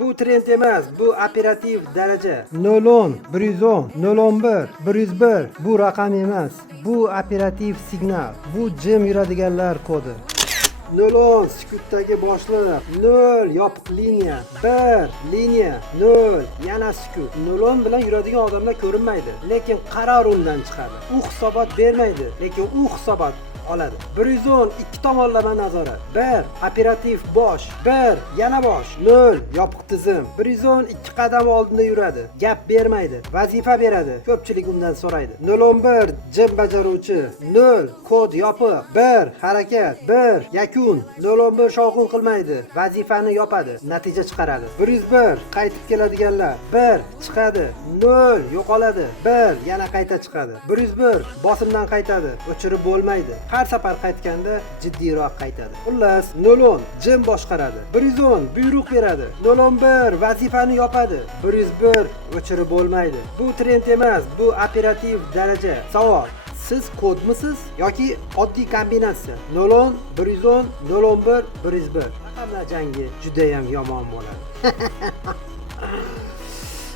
Bu trend emas, bu operativ daraja. 010, 110, 011, 101 bu raqam emas. Bu operativ signal. Bu jim yuradiganlar kodi. 010 sukutdagi boshliq, 0 yopiq liniya, 1 liniya, 0 yana sukut. 010 bilan yuradigan odamlar ko'rinmaydi, lekin qaror undan chiqadi. U hisobot bermaydi, lekin u hisobot oladi. 110 ikki tomonlama nazorat. 1 operativ bosh, 1 yana bosh, 0 yopiq tizim. 110 ikki qadam oldinda yuradi, gap bermaydi, vazifa beradi, ko'pchilik undan so'raydi. 011 jim bajaruvchi, 0 kod yopiq, 1 harakat, 1 yakun. 011 shovqin qilmaydi, vazifani yopadi, natija chiqaradi. 101 qaytib keladiganlar, 1 chiqadi, 0 yo'qoladi, 1 yana qayta chiqadi. 101 bosimdan qaytadi, o'chirib bo'lmaydi. Har safar qaytganda jiddiyroq qaytadi. Xullas, 010 jim boshqaradi, 110 buyruq beradi, 011 vazifani yopadi, 101 o'chirib bo'lmaydi. Bu trend emas, bu operativ daraja. Savol: siz kodmisiz yoki oddiy kombinatsiya? 010, 110, 011, 101. Raqamlar jangi juda ham yomon bo'ladi.